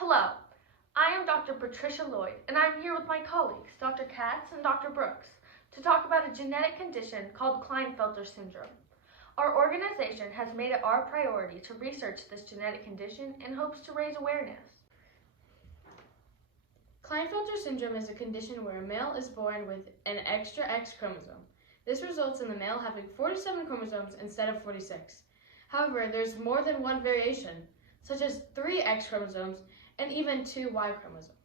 Hello, I am Dr. Patricia Lloyd, and I'm here with my colleagues, Dr. Katz and Dr. Brooks, to talk about a genetic condition called Klinefelters syndrome. Our organization has made it our priority to research this genetic condition in hopes to raise awareness. Klinefelter syndrome is a condition where a male is born with an extra X chromosome. This results in the male having 47 chromosomes instead of 46. However, there's more than one variation, such as 3 X chromosomes and even 2 Y chromosomes.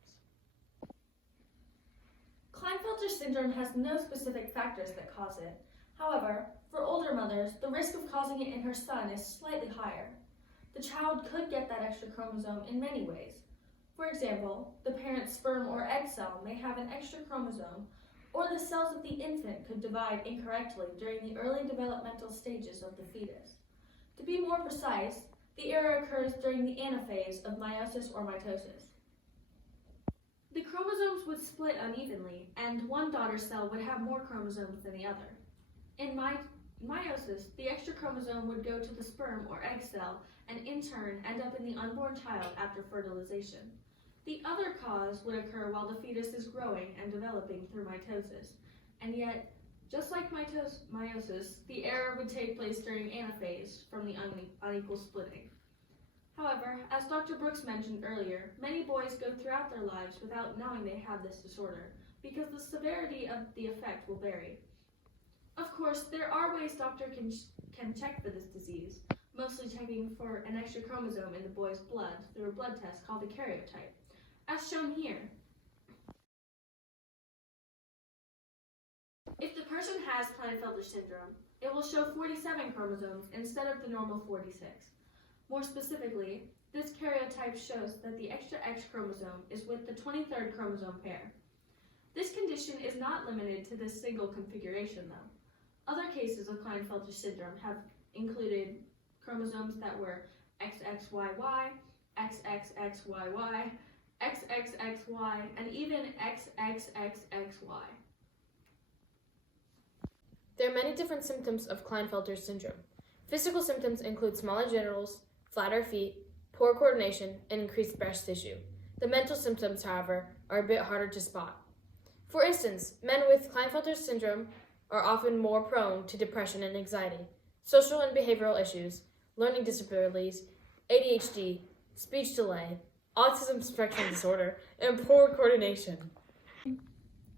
Klinefelter syndrome has no specific factors that cause it. However, for older mothers, the risk of causing it in her son is slightly higher. The child could get that extra chromosome in many ways. For example, the parent's sperm or egg cell may have an extra chromosome, or the cells of the infant could divide incorrectly during the early developmental stages of the fetus. To be more precise, the error occurs during the anaphase of meiosis or mitosis. The chromosomes would split unevenly, and one daughter cell would have more chromosomes than the other. In meiosis, the extra chromosome would go to the sperm or egg cell and in turn end up in the unborn child after fertilization. The other cause would occur while the fetus is growing and developing through mitosis, and yet, just like meiosis, the error would take place during anaphase from the unequal splitting. However, as Dr. Brooks mentioned earlier, many boys go throughout their lives without knowing they have this disorder because the severity of the effect will vary. Of course, there are ways doctor can check for this disease, mostly checking for an extra chromosome in the boy's blood through a blood test called a karyotype, as shown here. If the person has Klinefelter syndrome, it will show 47 chromosomes instead of the normal 46. More specifically, this karyotype shows that the extra X chromosome is with the 23rd chromosome pair. This condition is not limited to this single configuration though. Other cases of Klinefelter syndrome have included chromosomes that were XXYY, XXXYY, XXXY, and even XXXXY. There are many different symptoms of Klinefelter syndrome. Physical symptoms include smaller genitals, flatter feet, poor coordination, and increased breast tissue. The mental symptoms, however, are a bit harder to spot. For instance, men with Klinefelter syndrome are often more prone to depression and anxiety, social and behavioral issues, learning disabilities, ADHD, speech delay, autism spectrum disorder, and poor coordination.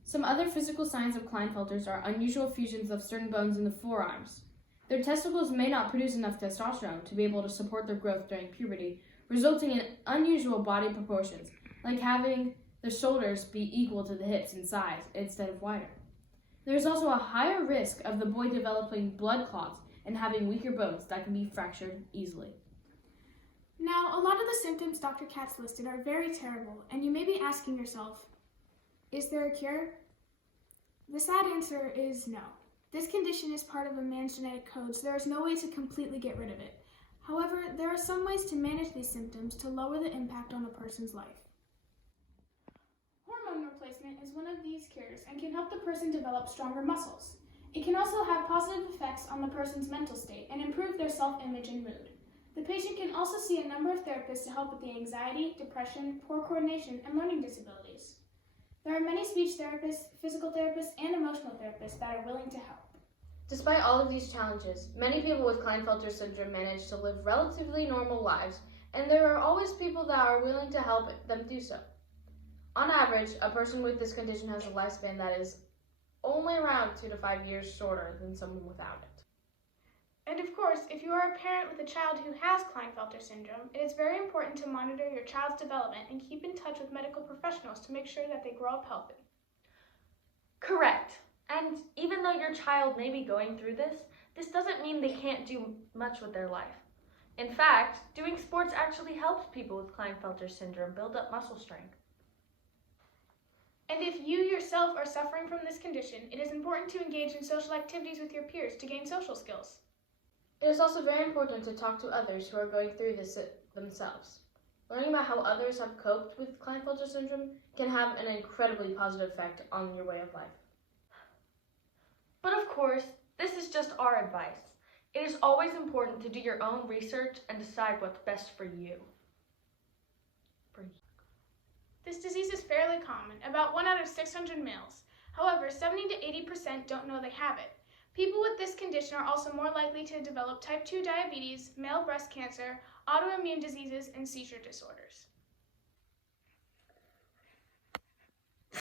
Some other physical signs of Klinefelters are unusual fusions of certain bones in the forearms. Their testicles may not produce enough testosterone to be able to support their growth during puberty, resulting in unusual body proportions, like having their shoulders be equal to the hips in size instead of wider. There is also a higher risk of the boy developing blood clots and having weaker bones that can be fractured easily. Now, a lot of the symptoms Dr. Katz listed are very terrible, and you may be asking yourself, is there a cure? The sad answer is no. This condition is part of a man's genetic code, so there is no way to completely get rid of it. However, there are some ways to manage these symptoms to lower the impact on a person's life. Hormone replacement is one of these cures and can help the person develop stronger muscles. It can also have positive effects on the person's mental state and improve their self-image and mood. The patient can also see a number of therapists to help with the anxiety, depression, poor coordination, and learning disabilities. There are many speech therapists, physical therapists, and emotional therapists that are willing to help. Despite all of these challenges, many people with Klinefelter syndrome manage to live relatively normal lives, and there are always people that are willing to help them do so. On average, a person with this condition has a lifespan that is only around 2 to 5 years shorter than someone without it. And of course, if you are a parent with a child who has Klinefelter syndrome, it is very important to monitor your child's development and keep in touch with medical professionals to make sure that they grow up healthy. Correct. And even though your child may be going through this doesn't mean they can't do much with their life. In fact, doing sports actually helps people with Klinefelter syndrome build up muscle strength. And if you yourself are suffering from this condition, it is important to engage in social activities with your peers to gain social skills. It is also very important to talk to others who are going through this themselves. Learning about how others have coped with Klinefelter syndrome can have an incredibly positive effect on your way of life. But of course, this is just our advice. It is always important to do your own research and decide what's best for you. This disease is fairly common, about 1 out of 600 males. However, 70 to 80% don't know they have it. People with this condition are also more likely to develop type 2 diabetes, male breast cancer, autoimmune diseases, and seizure disorders.